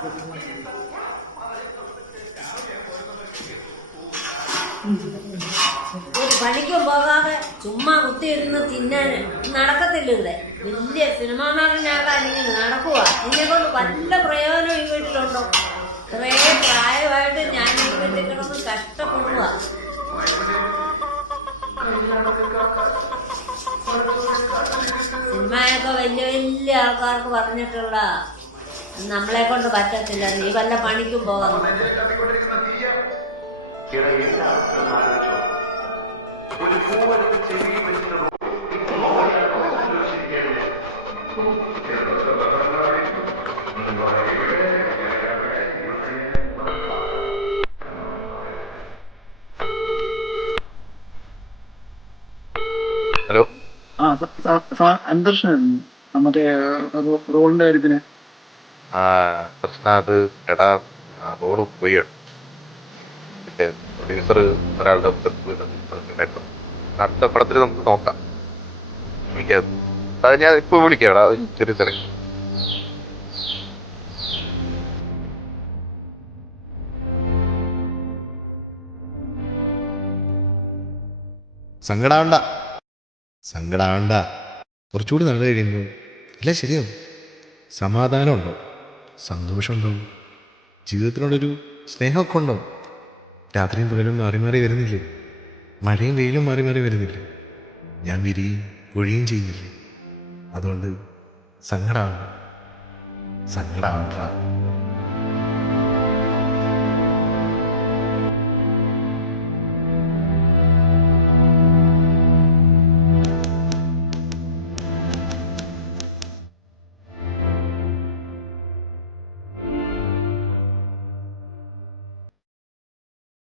ഒരു പണിക്കും പോകാതെ ചുമ്മാ കുത്തിയിരുന്ന് തിന്നാൻ നടക്കത്തില്ല. ഇവിടെ വലിയ സിനിമാ നടനാകാൻ ഇങ്ങനെ നടക്കുക. ഇതിനെ കൊണ്ട് വല്ല പ്രയോജനം ഈ വീട്ടിലുണ്ടോ? കുറേ പ്രായമായിട്ട് ഞാൻ ഈ വീട്ടിൽ കിടന്ന് കഷ്ടപ്പെടുക. സിനിമയൊക്കെ വലിയ വലിയ ആൾക്കാർക്ക് പറഞ്ഞിട്ടുള്ള നമ്മളെ കൊണ്ട് പറ്റത്തില്ല. നീ വല്ല പണിക്കും പോകാൻ ഹലോ. മറ്റേ റോളിന്റെ കാര്യത്തിന് പ്രശ്നം അത് എടാ റോഡ് പോയി പ്രൊഡ്യൂസർ ഒരാളുടെ അടുത്ത പടത്തിൽ നമുക്ക് നോക്കാം. അത് ഞാൻ ഇപ്പൊ വിളിക്കാം. എടാ ചെറിയ തിരക്ക്. സങ്കടാവണ്ട. കുറച്ചുകൂടി നല്ല കഴിയുന്നു. എല്ലാം ശരിയാവും. സമാധാനം ഉണ്ടാവും, സന്തോഷമുണ്ടാവും, ജീവിതത്തിനോടൊരു സ്നേഹമൊക്കെ ഉണ്ടാവും. രാത്രിയും പകലും മാറി മാറി വരുന്നില്ലേ? മഴയും വെയിലും മാറി മാറി വരുന്നില്ലേ? ഞാൻ വിരിയും ഒഴിയും ചെയ്യുന്നില്ലേ? അതുകൊണ്ട് സങ്കടാവണ്ട.